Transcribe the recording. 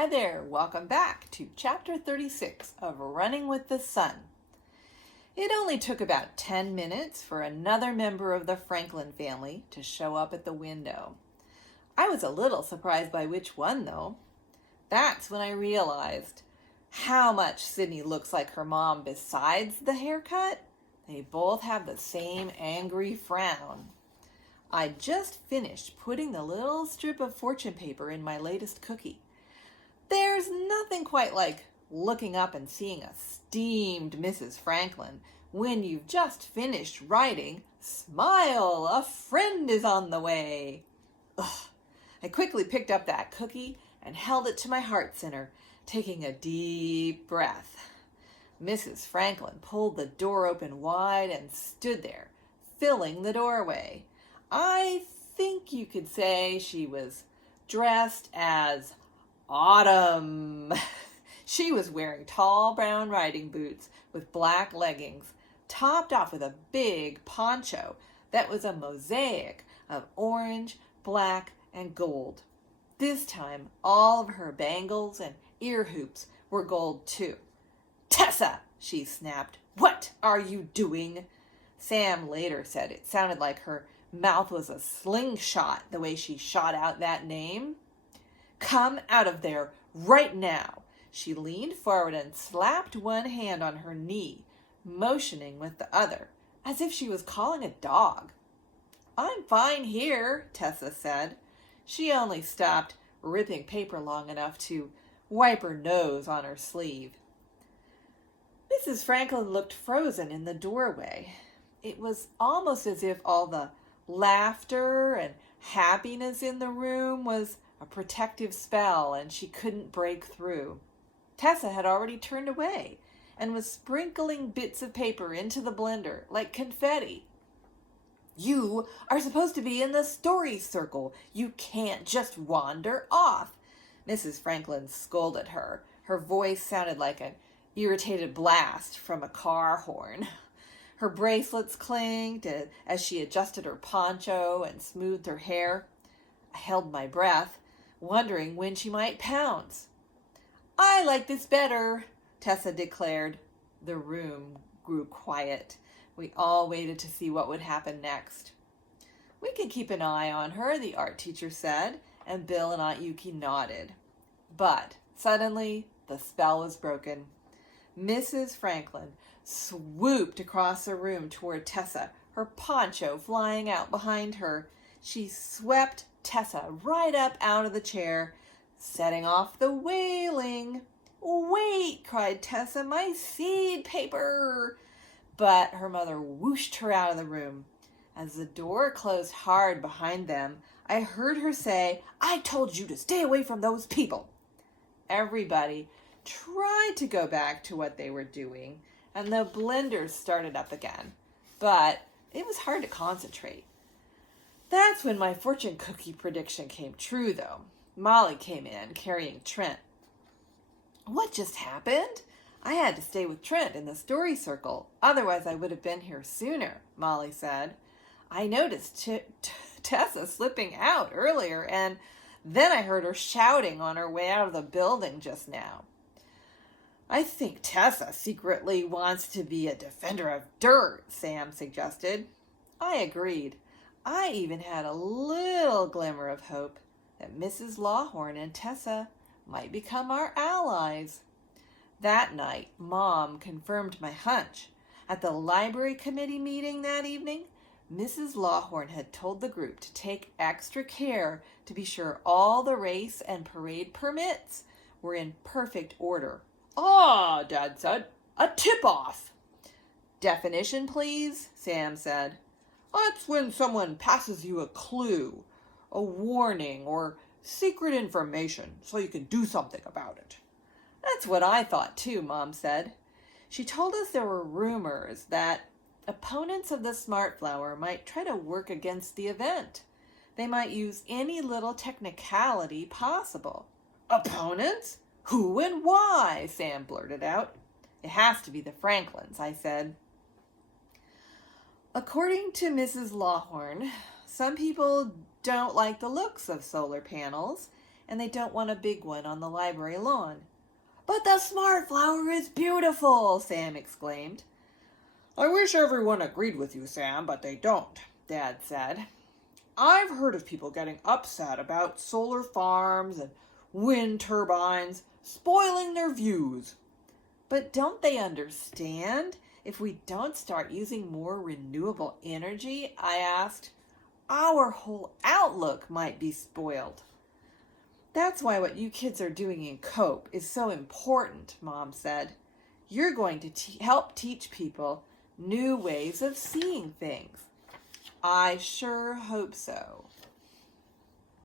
Hi there, welcome back to Chapter 36 of Running with the Sun. It only took about 10 minutes for another member of the Franklin family to show up at the window. I was a little surprised by which one, though. That's when I realized how much Sydney looks like her mom besides the haircut. They both have the same angry frown. I just finished putting the little strip of fortune paper in my latest cookie. There's nothing quite like looking up and seeing a steamed Mrs. Franklin when you've just finished writing, "Smile, a friend is on the way." Ugh. I quickly picked up that cookie and held it to my heart center, taking a deep breath. Mrs. Franklin pulled the door open wide and stood there, filling the doorway. I think you could say she was dressed as Autumn. She was wearing tall brown riding boots with black leggings, topped off with a big poncho that was a mosaic of orange, black, and gold. This time, all of her bangles and ear hoops were gold too. "Tessa," she snapped, "what are you doing?" Sam later said it sounded like her mouth was a slingshot the way she shot out that name. "Come out of there right now." She leaned forward and slapped one hand on her knee, motioning with the other, as if she was calling a dog. "I'm fine here," Tessa said. She only stopped ripping paper long enough to wipe her nose on her sleeve. Mrs. Franklin looked frozen in the doorway. It was almost as if all the laughter and happiness in the room was a protective spell and she couldn't break through. Tessa had already turned away and was sprinkling bits of paper into the blender like confetti. "You are supposed to be in the story circle. You can't just wander off," Mrs. Franklin scolded her. Her voice sounded like an irritated blast from a car horn. Her bracelets clanged as she adjusted her poncho and smoothed her hair. I held my breath, wondering when she might pounce. "I like this better," Tessa declared. The room grew quiet. We all waited to see what would happen next. "We can keep an eye on her," the art teacher said, and Bill and Aunt Yuki nodded. But suddenly, the spell was broken. Mrs. Franklin swooped across the room toward Tessa, her poncho flying out behind her. She swept Tessa right up out of the chair, setting off the wailing. "Wait," cried Tessa, "my seed paper!" But her mother whooshed her out of the room. As the door closed hard behind them, I heard her say, "I told you to stay away from those people." Everybody tried to go back to what they were doing, and the blenders started up again. But it was hard to concentrate. That's when my fortune cookie prediction came true, though. Molly came in carrying Trent. "What just happened?" "I had to stay with Trent in the story circle. Otherwise, I would have been here sooner," Molly said. "I noticed Tessa slipping out earlier, and then I heard her shouting on her way out of the building just now." "I think Tessa secretly wants to be a defender of dirt," Sam suggested. I agreed. I even had a little glimmer of hope that Mrs. Lawhorn and Tessa might become our allies. That night, Mom confirmed my hunch. At the library committee meeting that evening, Mrs. Lawhorn had told the group to take extra care to be sure all the race and parade permits were in perfect order. "Ah," Dad said, "a tip-off." "Definition, please," Sam said. "That's when someone passes you a clue, a warning, or secret information so you can do something about it." "That's what I thought too," Mom said. She told us there were rumors that opponents of the Smart Flower might try to work against the event. They might use any little technicality possible. "Opponents? Who and why?" Sam blurted out. "It has to be the Franklins," I said. According to Mrs. Lawhorn, some people don't like the looks of solar panels, and they don't want a big one on the library lawn. "But the smart flower is beautiful," Sam exclaimed. "I wish everyone agreed with you, Sam, but they don't," Dad said. "I've heard of people getting upset about solar farms and wind turbines spoiling their views." "But don't they understand if we don't start using more renewable energy?" I asked. "Our whole outlook might be spoiled." "That's why what you kids are doing in COPE is so important," Mom said. "You're going to help teach people new ways of seeing things." "I sure hope so."